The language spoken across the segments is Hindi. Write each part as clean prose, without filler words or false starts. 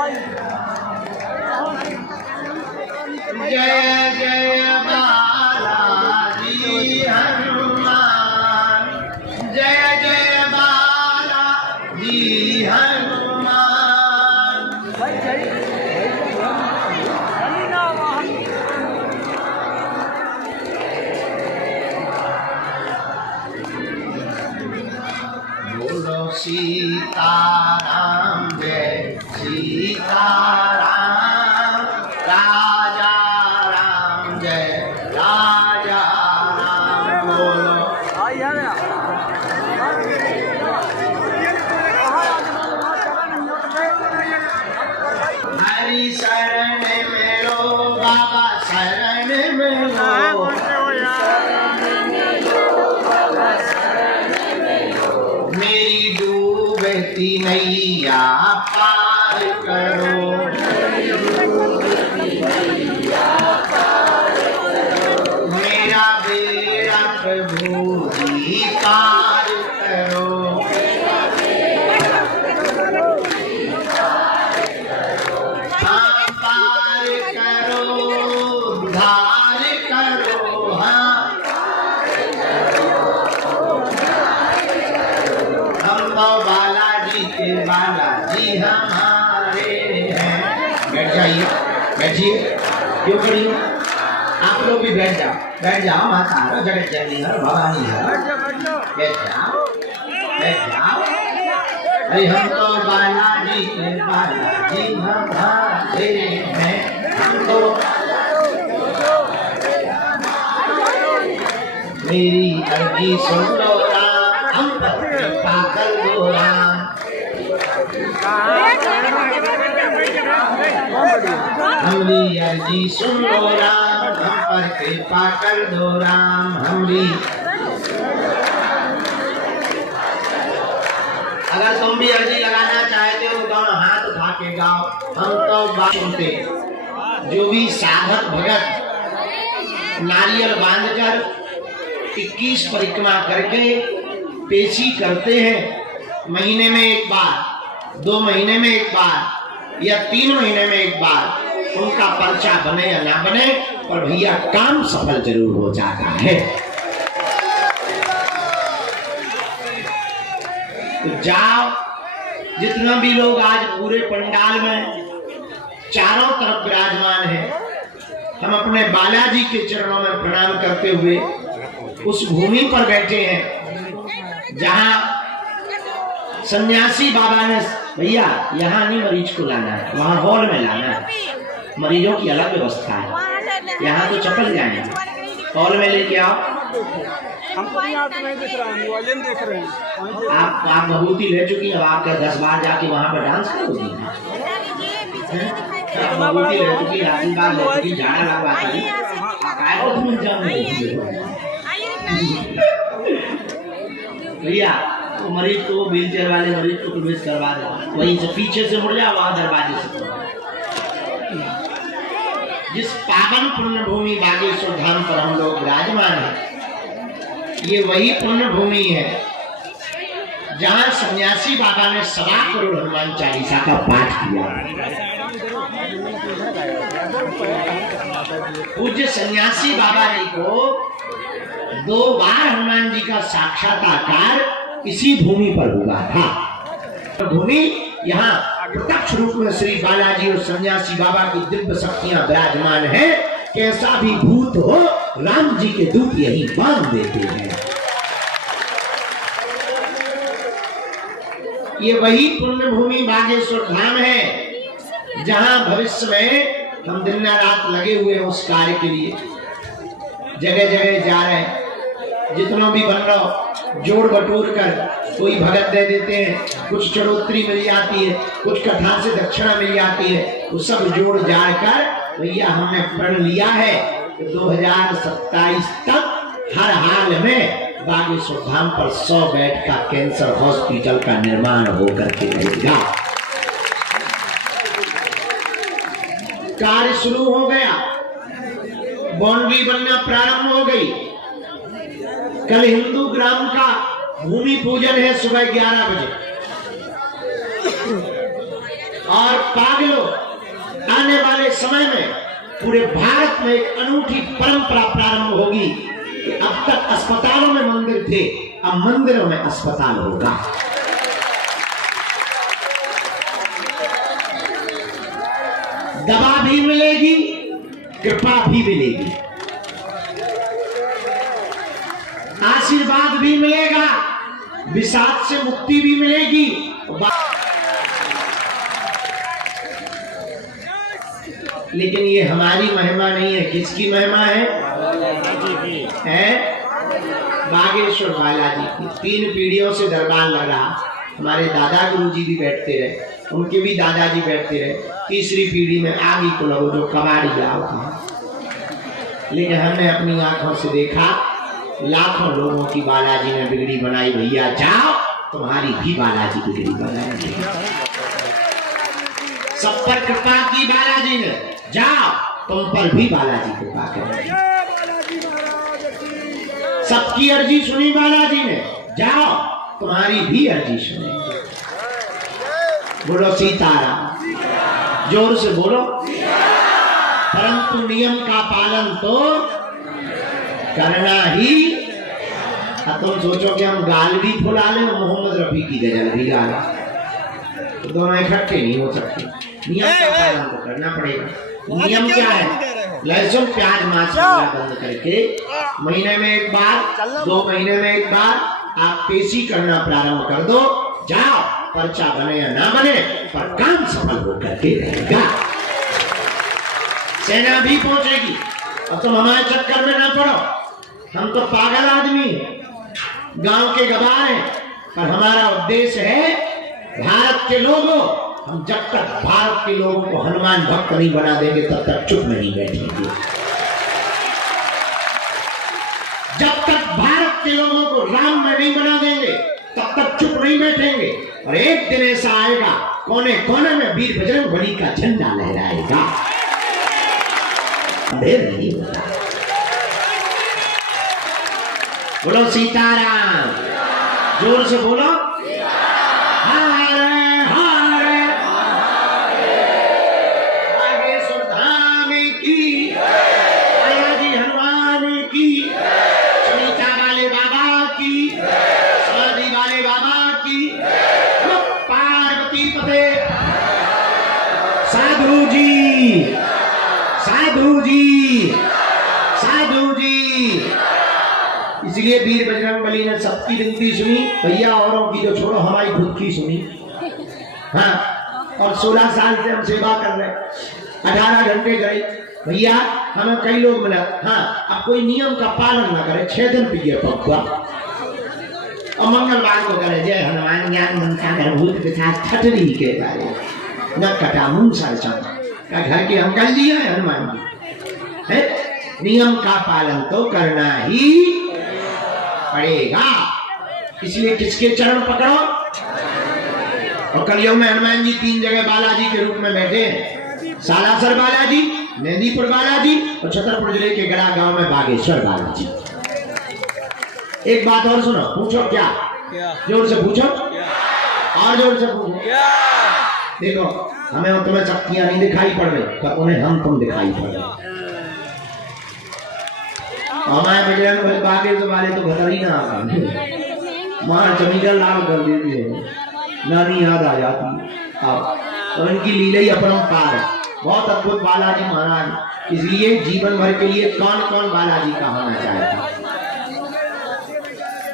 जय जय बालाजी हनुमान, जय जय बालाजी हनुमान। बोलो सीताराम जय सीताराम, राजा राम जय राजा राम। बोलो हरि शरण में लो बाबा शरण में लो, मेरी डूबती नैया पार करो। मेरा बेड़ा प्रभु जी पार करो। हाँ पार करो, उद्धार करो। हाँ हम तो बालाजी के बालाजी हमारे हैं। बैठ जाइए, बैठिए, क्यों खड़ी हो? आप लोग भी बैठ जाओ माता रो जगत जननी हर भवानी हर, बैठ जाओ, बैठ जाओ। अरे हम तो बालाजी के बालाजी हमारे हैं। हम तो मेरी अर्जी सुन लो राम, हम पर कृपा कर दो राम। हमरी अर्जी सुन लो राम, हम पर कृपा कर दो राम। हमरी अगर तुम भी अर्जी लगाना चाहते हो दोनों हाथ उठा के गाओ। हम तो बात सुनते, जो भी साधक भगत नारियल बांधकर 21 परिक्रमा करके पेशी करते हैं, महीने में एक बार, 2 महीने में एक बार या 3 महीने में एक बार, उनका पर्चा बने या ना बने, पर भैया काम सफल जरूर हो जाता है। तो जाओ, जितना भी लोग आज पूरे पंडाल में चारों तरफ विराजमान हैं, हम अपने बालाजी के चरणों में प्रणाम करते हुए उस भूमि पर बैठे हैं जहां सन्यासी बाबा ने, भैया यहाँ नहीं मरीज को लाना है, वहाँ हॉल में लाना है। मरीजों की अलग व्यवस्था है, यहाँ तो चपल जाएंगे, हॉल में लेके आओ। हमको यहाँ तो नहीं दिख रहा है, मोबाइल में देख रहे हैं। आप भभूति ले चुकी हैं, अब आप क्या 10 बार जाके वहाँ पर डांस करोगी? भभूति ले चुकी, आशीर्वाद ले चुकी, झाड़ा लगवा चुकी, भैया तो मरीज को, व्हील चेयर वाले मरीज को प्रवेश करवा दो, वहीं से पीछे से मुड़ जाओ, वहां दरवाजे से। जिस पावन पुण्य भूमि बागेश्वर धाम पर हम लोग विराजमान हैं, ये वही पुण्य भूमि है जहां सन्यासी बाबा ने 1.25 करोड़ हनुमान चालीसा का पाठ किया। पूज्य सन्यासी बाबा जी को 2 बार हनुमान जी का साक्षात्कार इसी भूमि पर हुआ था। भूमि यहाँ प्रत्यक्ष रूप में श्री बालाजी और सन्यासी बाबा की दिव्य शक्तियां विराजमान है। कैसा भी भूत हो, राम जी के दूत यही बांध देते हैं। ये वही पुण्य भूमि बागेश्वर धाम है जहां भविष्य में हम दिन रात लगे हुए हैं उस कार्य के लिए। जगह जगह जा रहे हैं, जितना भी बन रहा जोड़ बटोर कर कोई भगत दे देते हैं, कुछ चढ़ोतरी मिल जाती है, कुछ कथा से दक्षिणा मिल जाती है, वो सब जोड़ जाड़ कर भैया हमने प्रण लिया है कि 2027 तक हर हाल में बागेश्वर धाम पर 100 बेड का कैंसर हॉस्पिटल का निर्माण होकर के रहेगा। कार्य शुरू हो गया, बाउंड्री बनना प्रारंभ हो गई। कल हिंदू ग्राम का भूमि पूजन है सुबह 11 बजे, और पागलों, आने वाले समय में पूरे भारत में एक अनूठी परंपरा प्रारंभ होगी कि अब तक अस्पतालों में मंदिर थे, अब मंदिरों में अस्पताल होगा। दवा भी मिलेगी, कृपा भी मिलेगी, आशीर्वाद भी मिलेगा, विषाद से मुक्ति भी मिलेगी। लेकिन ये हमारी महिमा नहीं है, किसकी महिमा है? बागेश्वर बालाजी की। 3 पीढ़ियों से दरबार लगा, हमारे दादा गुरुजी भी बैठते रहे, उनके भी दादाजी बैठते रहे, तीसरी पीढ़ी में आगे को लोग जो कबाड़ी जाओ था। लेकिन हमने अपनी आंखों से देखा लाखों लोगों की बालाजी ने बिगड़ी बनाई। भैया जाओ, तुम्हारी भी बालाजी बिगड़ी बनाएंगे। सब पर कृपा की बालाजी ने, जाओ तुम पर भी बालाजी कृपा करेंगे। सबकी अर्जी सुनी बालाजी ने, जाओ तुम्हारी भी अर्जी सुनेंगे। बोलो सीताराम, जोर से बोलो। परंतु नियम का पालन तो करना ही। तुम सोचो कि हम गाल भी फुला लें और मोहम्मद रफी की गजल भी गा लें, तो दोनों इकट्ठे नहीं हो सकते। नियम का पालन तो करना पड़ेगा। नियम क्या है? लहसुन प्याज मांस बंद करके महीने में एक बार, 2 महीने में एक बार आप पेशी करना प्रारंभ कर दो। जाओ, पर्चा बने या ना बने, पर काम सफल होकर के रहेगा। सेना भी पहुंचेगी। और तुम हमारे चक्कर में ना पड़ो, हम तो पागल आदमी हैं, गांव के गवाह हैं, पर हमारा उद्देश्य है भारत के लोगों, हम जब तक भारत के लोगों को हनुमान भक्त नहीं बना देंगे तब तक चुप नहीं बैठेंगे। जब तक भारत के लोगों को राम में नहीं बना देंगे तब तक चुप नहीं बैठेंगे। और एक दिन ऐसा आएगा, कोने कोने में वीर बजरंगबली का झंडा लहराएगा। अंधेर नहीं होता। बोलो सीताराम, जोर से बोलो। बागेश्वर धाम की, बालाजी हनुमान की, सुनीता वाले बाबा की, समाधि वाले बाबा की, पार्वती पते। साधु जी, साधु जी, साधु जी। इसलिए वीर बजरंगबली ने सबकी विनती सुनी, भैया औरों की जो छोड़ो, हमारी खुद की सुनी। हाँ, और 16 साल से हम सेवा कर रहे, 18 घंटे गए भैया, हमें कई लोग मिला। हाँ, अब कोई नियम का पालन ना करे, 6 दिन पिए पक्का, और मंगलवार को करे जय हनुमान ज्ञान मनसा कर भूत पिशाच ठटरी के बारे न कटा मुंह सरचम। घर के अंकल जी हैं हनुमान जी, है? नियम का पालन तो करना ही पड़ेगा। इसलिए किसके चरण पकड़ो। और कलयुग में हनुमान जी 3 जगह बालाजी के रूप में बैठे हैं। सालासर बालाजी, मेहंदीपुर बालाजी और छतरपुर जिले के गड़ा गांव में बागेश्वर बालाजी। एक बात और सुनो, पूछो क्या? जोर से पूछो, और जोर से पूछो। देखो, हमें और तुम्हें शक्तियां नहीं दिखाई पड़ रही, पर उन्हें हम तुम दिखाई पड़ रहे। हमारे बजरंग बागेश्वर वाले तो बता ही ना आगा, मार चमीटर लाल कर देती है, नानी याद आ जाती। तो इनकी लीला ही अपरंपार है, बहुत अद्भुत बालाजी महाराज। इसलिए जीवन भर के लिए कौन कौन बालाजी का होना चाहता?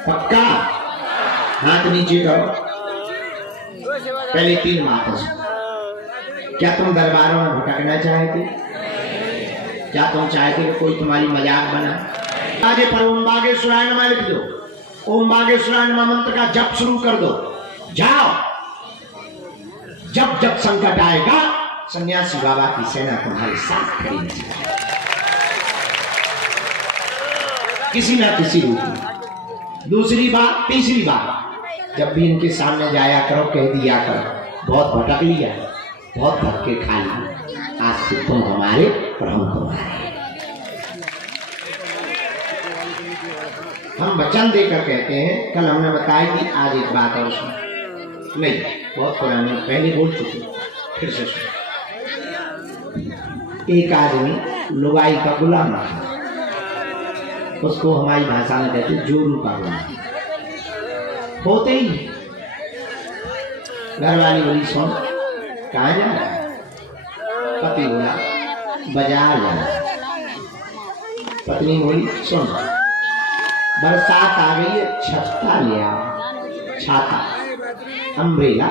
पक्का हाथ नीचे करो। पहले 3 बातें। क्या तुम दरबारों में भटकना चाहते? क्या तुम चाहते कि कोई तुम्हारी मजाक बना? आगे पर ओम बागेश्वराय नमः लिख दो। ओम बागेश्वराय नमः मंत्र का जप शुरू कर दो। जाओ, जब जब संकट आएगा सन्यासी बाबा की सेना तुम्हारे साथ खड़ी है, किसी ना किसी रूप में। दूसरी बात, तीसरी बात, जब भी इनके सामने जाया करो कह दिया करो, बहुत भटक लिया, बहुत धक्के खा लिए, आज से तुम हमारे और हम तुम्हारे। हम वचन देकर कहते हैं। कल हमने बताया कि आज एक बात और सुन, नहीं बहुत पुरानी, पहले बोल चुके। फिर से सुनो। एक आदमी लुगाई का गुलाम था, उसको हमारी भाषा में कहते जोरू का गुलाम। होते ही घरवाली बोली सुन कहाँ जा रहा है? पति बोला बाजार जा रहा है। पत्नी बोली सुन बरसात आ गई है, छत्ता ले आओ, छाता अम्ब्रेला।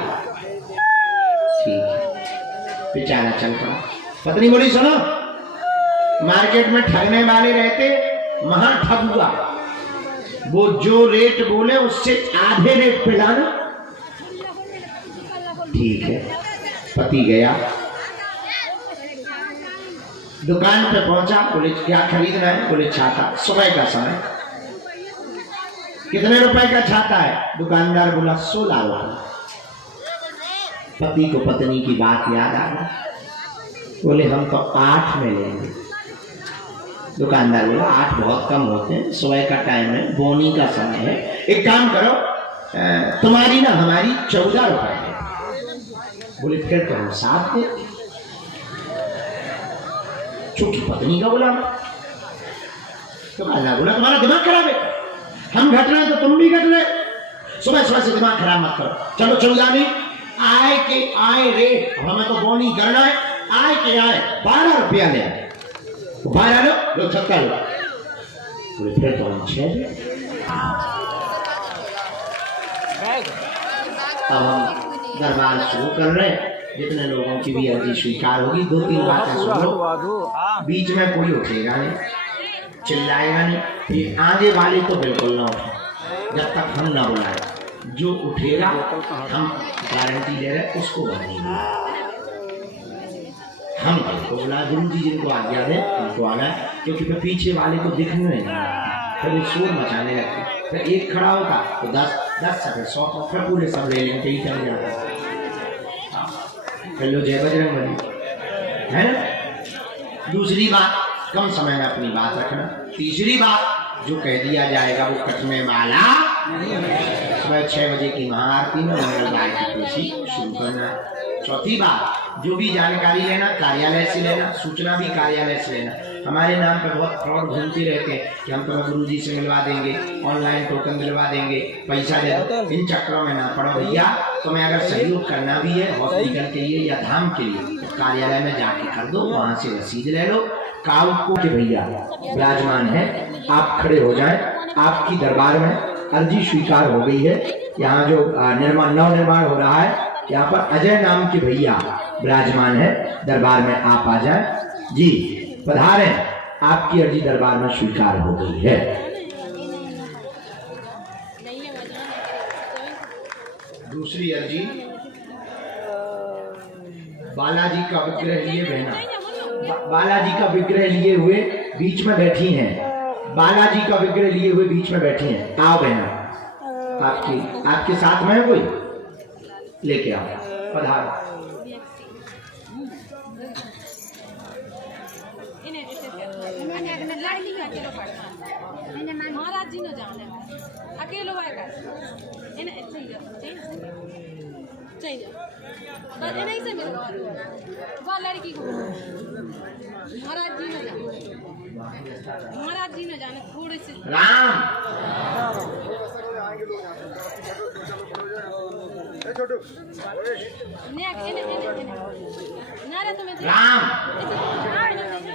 ठीक है, बेचारा चल पड़ा। पत्नी बोली सुनो मार्केट में ठगने वाले रहते, महा ठग हुआ, वो जो रेट बोले उससे आधे रेट पे लाना। ठीक है, पति गया दुकान पे पहुंचा, बोले क्या खरीदना है? बोले छाता, सुबह का समय। कितने रुपए का छाता है? दुकानदार बोला 16 रुपए। पति को पत्नी की बात याद आ गई, बोले हम तो 8 में लेंगे। दुकानदार बोला 8 बहुत कम होते हैं, सुबह का टाइम है, बोनी का समय है, एक काम करो तुम्हारी ना हमारी 14 रुपए है। बोले फिर तो हम 7 दे, चूंकि पत्नी का गुलाम। दुकानदार बोला तुम्हारा दिमाग खराब है, हम घट रहे हैं तो तुम भी घट रहे। सुबह सुबह से दिमाग खराब मत करो, चलो 14 में आए के आए रेट, हमें तो बोनी करना है, आए के आए 12 रुपया ले, 12 लो 70 लो। बोले फिर तो हम 6 दे। अब हम दरबार शुरू कर रहे हैं, जितने लोगों की भी अर्जी स्वीकार होगी 2-3 बातें सुनो, बीच में कोई उठेगा नहीं, चिल्लाएगा नहीं, ये आगे वाले तो बिल्कुल ना उठे जब तक हम ना बुलाए। जो उठेगा हम गारंटी ले रहे उसको बनेंगे। हम को बुला, गुरु जी जिनको आज्ञा दे उनको आना, क्योंकि फिर पीछे वाले को दिखने नहीं, फिर वो शोर मचाने लगते। फिर एक खड़ा होगा तो 10 फिर 100, फिर पूरे सब ले लेंगे, कहीं चले जाता है। लो जय बजरंग बली है ना। दूसरी बात, कम समय में अपनी बात रखना। तीसरी बात, जो कह दिया जाएगा वो कटने वाला। सुबह 6 बजे की महाआरती में मंगलवार की तुलसी शुरू करना। चौथी बात, जो भी जानकारी लेना कार्यालय से लेना, सूचना भी कार्यालय से लेना। हमारे नाम पर बहुत फ्रॉड घूमते रहते हैं कि हम तुम्हें गुरु जी से मिलवा देंगे, ऑनलाइन टोकन दिलवा देंगे, पैसा दे दो। इन चक्रों में ना पड़ो भैया। तुम्हें अगर सहयोग करना भी है हॉस्पिटल के लिए या धाम के लिए, तो कार्यालय में जाके कर दो, वहां से रसीद ले लो। काउको के भैया विराजमान है, आप खड़े हो जाएं। आपकी दरबार में अर्जी स्वीकार हो गई है। यहाँ जो नव निर्माण हो रहा है, यहाँ पर अजय नाम के भैया विराजमान है, दरबार में आप आ जाएं। जी पधारें, आपकी अर्जी दरबार में स्वीकार हो गई है। दूसरी अर्जी, बालाजी का विग्रह लिए बहना, बालाजी का विग्रह लिए हुए बीच में बैठी हैं, बालाजी का विग्रह लिए हुए बीच में बैठी हैं। आओ बहना, आपके साथ में है कोई? लेके आओ, पधारो। महाराज जी न जाने अकेलो आएगा इन्हें चाहिए बस इन्हीं से मिलो वो लड़की को। महाराज जी न जाने थोड़े से राम राम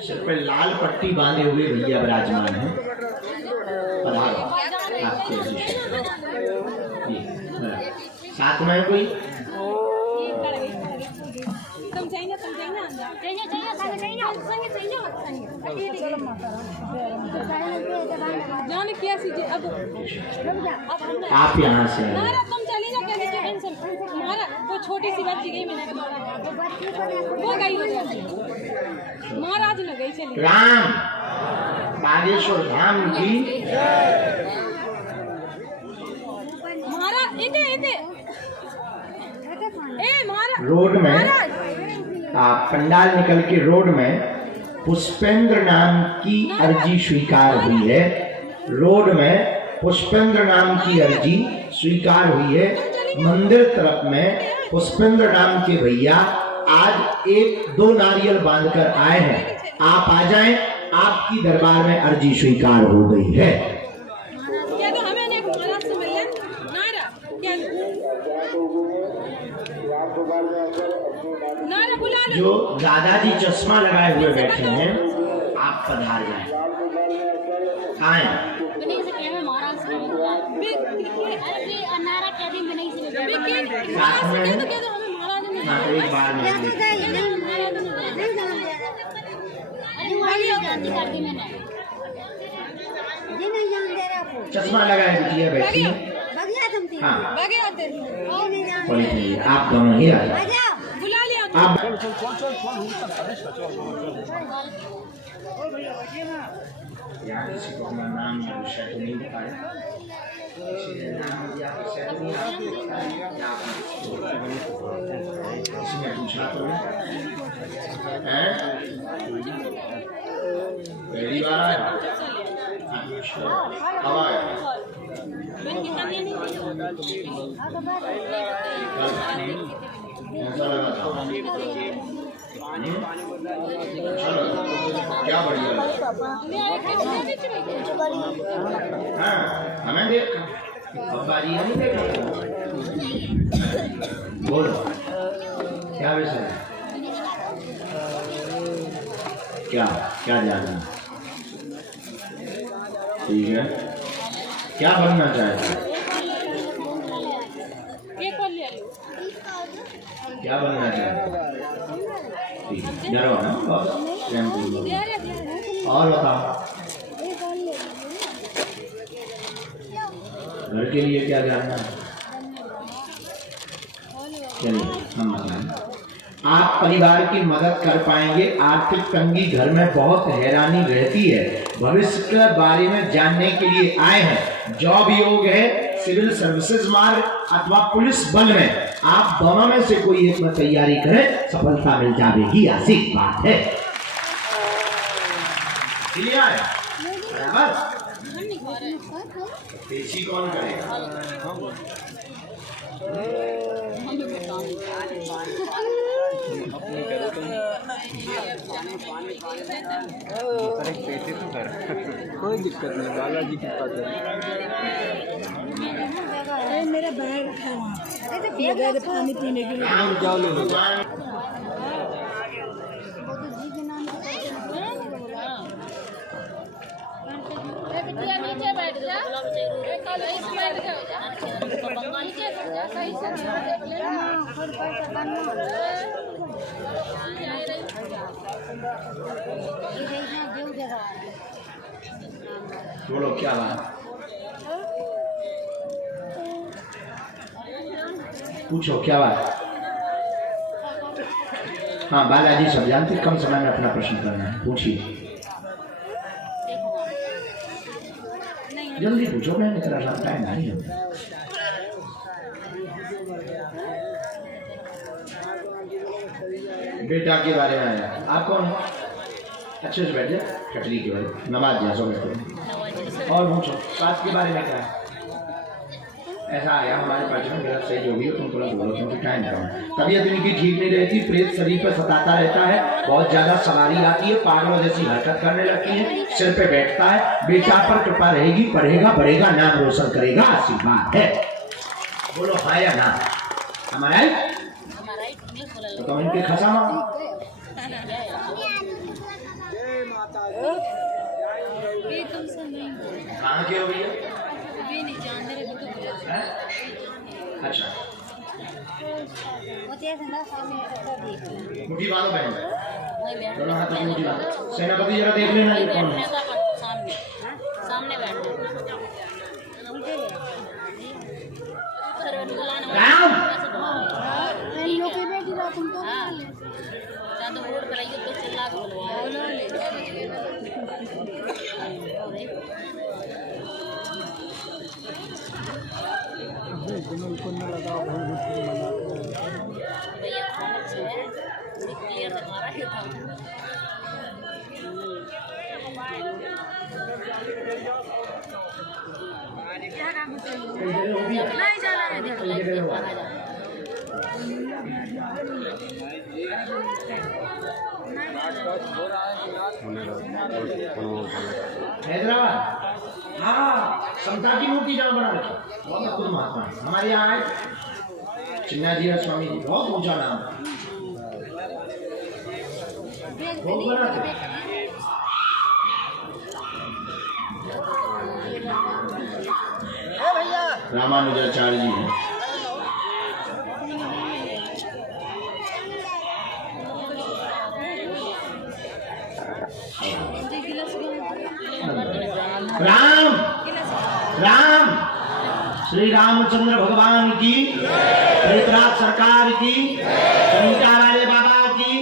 सिर पे लाल पट्टी बांधे हुए भैया विराजमान है। आपके साथ में कोई? जाने क्या सीजिए अब आप यहाँ से तुम चली जा हमारा वो छोटी सी बच्ची गई मैंने वो गई महाराज न गई चली। राम बागेश्वर धाम की महाराज इधे रोड में पंडाल निकल के रोड में पुष्पेंद्र नाम की अर्जी स्वीकार हुई है। रोड में पुष्पेंद्र नाम की अर्जी स्वीकार हुई है। मंदिर तरफ में पुष्पेंद्र नाम के भैया आज एक 2 नारियल बांधकर आए हैं, आप आ जाएं, आपकी दरबार में अर्जी स्वीकार हो गई है। क्या तो हमें ने महाराज से मिलने नारा क्या नारा बुला लो। जो दादाजी चश्मा लगाए हुए बैठे हैं, आप पधार जाए। आए महाराज से नारा क्या दी मैं नहीं समझ साथ में एक बार में चश्मा लगाए बिटिया बैठी। हाँ आप दोनों ही आ जाओ। बुला लिया आप यार किसी को अपना नाम या विषय तो नहीं बताया, इसलिए नाम या विषय तो नहीं इसमें पूछा तो है पहली बार आया। अब आया ऐसा लगा था। चलो क्या बढ़िया हाँ हमें देख बाजी नहीं देखा। बोलो क्या विषय, क्या क्या जानना, ठीक है क्या बनना चाहते हैं, क्या बनना चाहते हैं, ठीक है डरो ना और बताओ घर के लिए क्या जानना है। चलिए हम बताएं, आप परिवार की मदद कर पाएंगे। आर्थिक तंगी घर में बहुत हैरानी रहती है, भविष्य के बारे में जानने के लिए आए हैं। जॉब योग है, सिविल सर्विसेज मार्ग अथवा पुलिस बल में, आप दोनों में से कोई एक में तैयारी करें, सफलता मिल जाएगी, ऐसी बात है। बराबर पेशी कौन करेगा, कोई दिक्कत नहीं, बालाजी की पास मेरा बैग है वहाँ पानी पीने के लिए जाओ ले लो। नीचे बैठ जा बोलो क्या बात, पूछो क्या बात। हाँ बालाजी सब जानते, कम समय में अपना प्रश्न करना है, पूछिए जल्दी पूछो, मैं निकल रहा टाइम नहीं है। बेटा के बारे में आया, आप कौन हो, अच्छे से बैठ जाए, कटरी के बारे में नमाज जैसा बैठो और पूछो बात के बारे में क्या है। ऐसा आया हमारे पास में, मेरा सही जो भी हो तुम तुरंत बोलो क्योंकि टाइम कम। तबीयत इनकी ठीक नहीं रहती, प्रेत शरीर पर सताता रहता है, बहुत ज्यादा सवारी आती है, पागलों जैसी हरकत करने लगती है, सिर पे बैठता है। बेटा पर कृपा रहेगी, पढ़ेगा बढ़ेगा, नाम रोशन करेगा, आशीर्वाद है। बोलो हाँ या ना, हमारा तो इनके खसामा कहाँ के हो भैया, अच्छा मुट्ठी बांधो बहन, दोनों हाथों में मुट्ठी बांधो। सेनापति जरा देख लेना ये कौन है, सामने बैठ राम वोट कराइए तो चिल्ला क्लियर हमारा ही था। नहीं जाना है, हैदराबाद, हाँ, समता की मूर्ति जहाँ बना रखी, बहुत अद्भुत महात्मा है। हमारे यहाँ आए चिन्नाजीराव स्वामी जी, बहुत ऊंचा नाम है, बहुत बड़ा था। रामानुजाचार्य जी हैं। राम राम श्री रामचंद्र भगवान की, प्रेतराज सरकार की, समीता वाले बाबा की,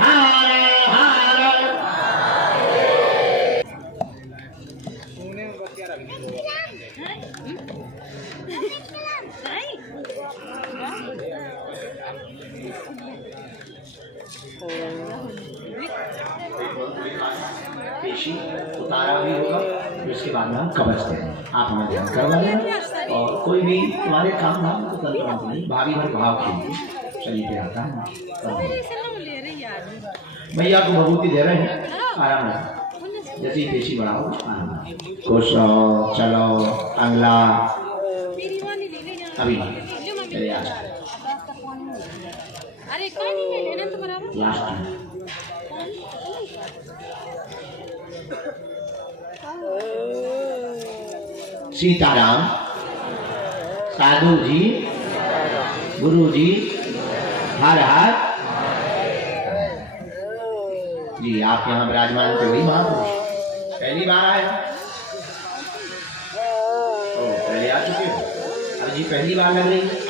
हर हर। पेशी उतारा भी होगा, फिर उसके बाद में हम कवच देंगे। आप हमें ध्यान करवा देना, और कोई भी तुम्हारे काम धाम को तंत्र नहीं, भाभी भर भाव खेलिए, शरीर पे आता है। भैया को भभूति दे रहे हैं, आराम से, जैसे ही पेशी बढ़ाओ आराम। खुश रहो, चलो अगला, अभी चलिए आ जाओ। अरे कोई नहीं है लेना तो बराबर लास्ट सीताराम, साधु जी, गुरु जी, हर हर जी। आप यहाँ विराजमान थे वही महापुरुष, पहली बार आए हो? ओ, पहले आ चुके हो? अब जी पहली बार लग रही है।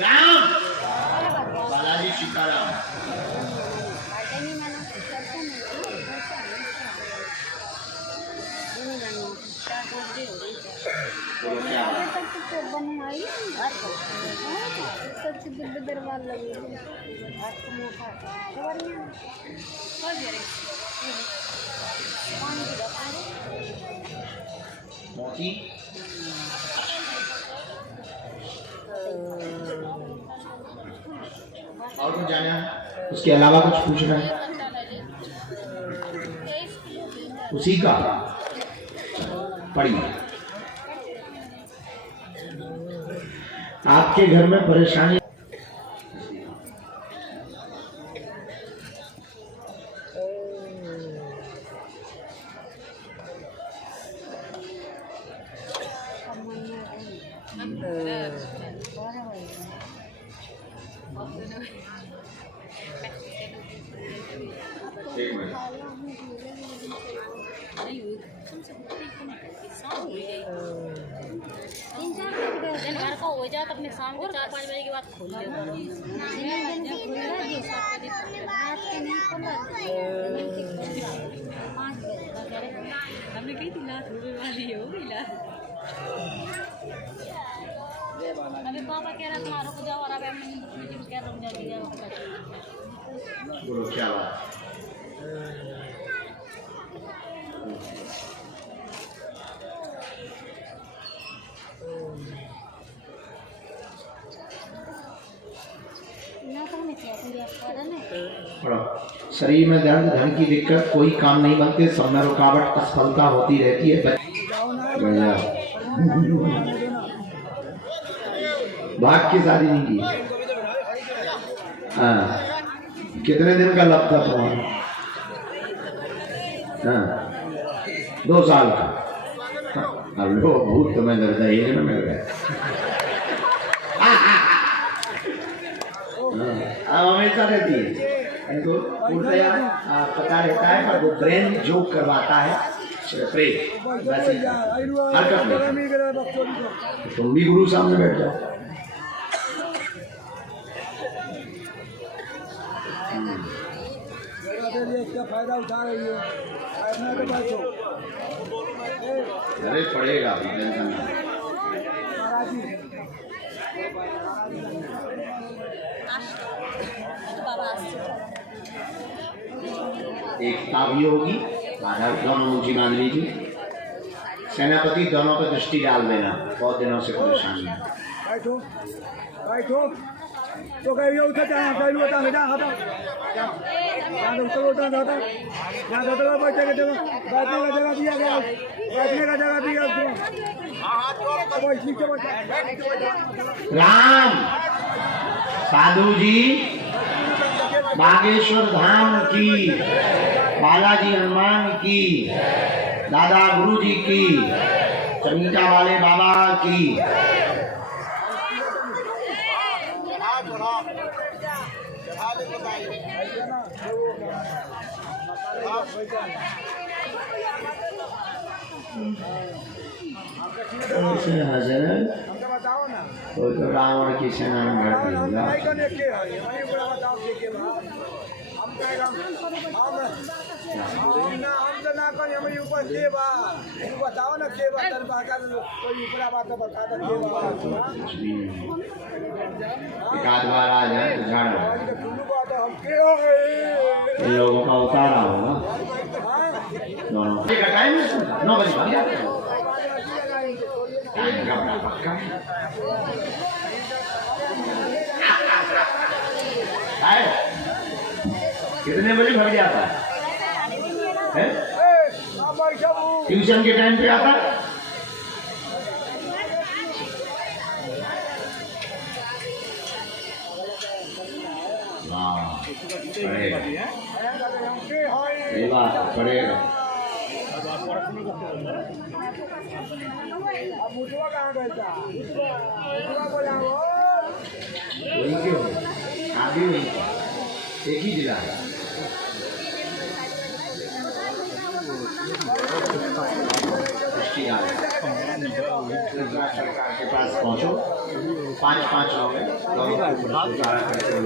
राम बालाजी सीताराम। दरबार लगे मोती और कुछ जाना है, उसके अलावा कुछ पूछना है? उसी का पढ़िए। आपके घर में परेशानी घर को हो जाए तो अपने शाम को 4-5 बजे के बाद खोल दे। हमने कही थी लात होने वाली है, हो गई लात। अभी पापा कह रहा था रुक जाओ, और अब हम कह रहा हूँ जल्दी जाओ। बोलो क्या बात? शरीर में दर्द, धन की दिक्कत, कोई काम नहीं बनते, सब में रुकावट, असफलता होती रहती है। भाग की शादी नहीं की। हाँ, कितने दिन का लग था तुम्हारा? हाँ, 2 साल का। अब लो भूत तुम्हें लगता है ये मिल गया। हमेशा रहती है, इनको उल्टा पता रहता है, पर वो ब्रेन जोक करवाता है प्रेम वैसे हरकत नहीं। तुम भी गुरु सामने बैठ जाओ। इसका फायदा उठा रही है, ऐसा तो बैठो। अरे पड़ेगा अभी, टेंशन नहीं। एकता भी होगी, आधा दोनों ऊंची बांध लीजिए। सेनापति दोनों पर दृष्टि डाल देना, बहुत दिनों से परेशानी है। बैठो बैठो तो कहीं उठा चाहे कहीं उठा हटा हटा यहाँ उठा उठा हटा यहाँ हटा बैठने का जगह दिया गया, बैठने का जगह दिया उसको। राम साधु जी बागेश्वर धाम की, बालाजी हनुमान की, दादा गुरु जी की, चमीटा वाले बाबा की। बताओ ना कोई तो रावण की सेना में भर्ती होगा। बताओ ना के एक आध बार आ जाए तो झाड़ा इन लोगों का उतारा होगा दोनों का टाइम 9 बजे भाग जाते हैं। टाइम का बड़ा पक्का है। कितने बजे भाग जाता है? ट्यूशन के टाइम पे आता है। ये बात पड़ेगा। वही क्यों आगे नहीं, एक ही जिला है। सरकार के पास पहुंचो, 5-5 लोग हैं,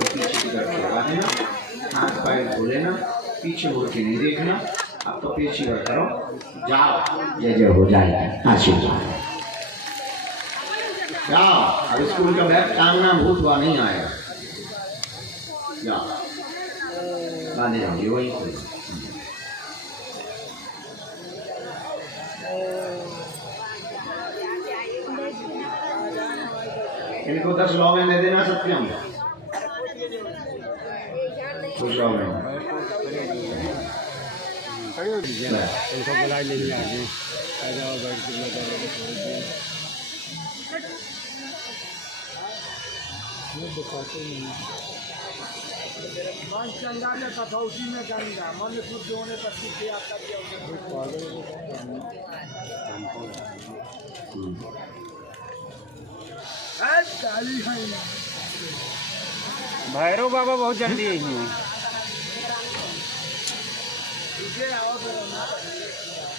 पीछे की तरफ लगा देना, हाथ पैर धो लेना, पीछे मुड़ के नहीं देखना। अब तो पीछे करो, जाओ, जय जय हो जाएगा आशीर्वाद। जाओ, अब स्कूल का बैग टांगना भूत हुआ नहीं आएगा। जाओ बांधे जाओगे वही कोई। इनको 10 लौंगे दे देना सत्यम, कुछ लौंगे उनको बुला लेंगे आगे। चंगा ने कठौती में गंगा मन शुद्ध होने तक भैरव बाबा बहुत जल्दी है।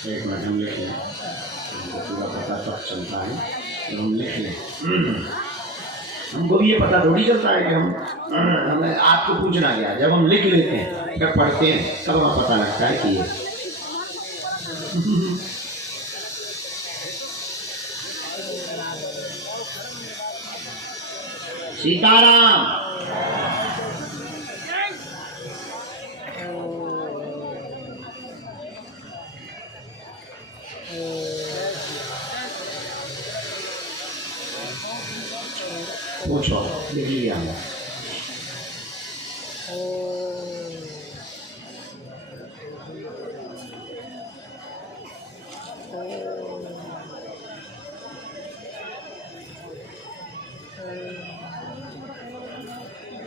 एक मिनट हम लिख लें, पूरा पता सब चलता है तो हम लिख लें। हमको भी ये पता थोड़ी चलता है कि हमें आपको पूछना क्या। जब हम लिख लेते हैं जब पढ़ते हैं तब हमें पता लगता है कि ये सीताराम। पूछो, लिख लिया हमने।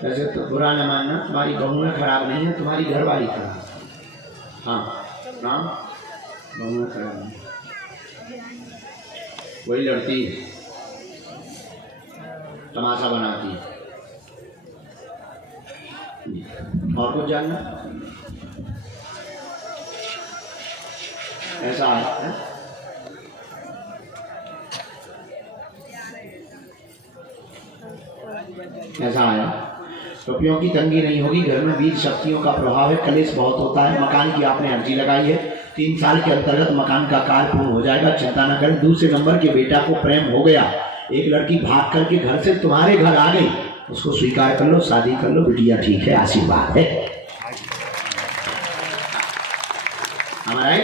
वैसे तो बुरा न मानना, तुम्हारी बहुएं खराब नहीं है, तुम्हारी घरवाली खराब। हाँ राम, बहुएं खराब नहीं, वही लड़ती है, तमाशा बनाती है। और कुछ जानना? ऐसा है? ऐसा आया। रुपयों की तंगी नहीं होगी, घर में वीर शक्तियों का प्रभाव है, कलेश बहुत होता है। मकान की आपने अर्जी लगाई है, 3 साल के अंतर्गत मकान का कार्य पूर्ण हो जाएगा, चिंता न करें। दूसरे नंबर के बेटा को प्रेम हो गया, एक लड़की भाग करके घर से तुम्हारे घर आ गई, उसको स्वीकार कर लो, शादी कर लो, बिटिया ठीक है, आशीर्वाद है हमारा।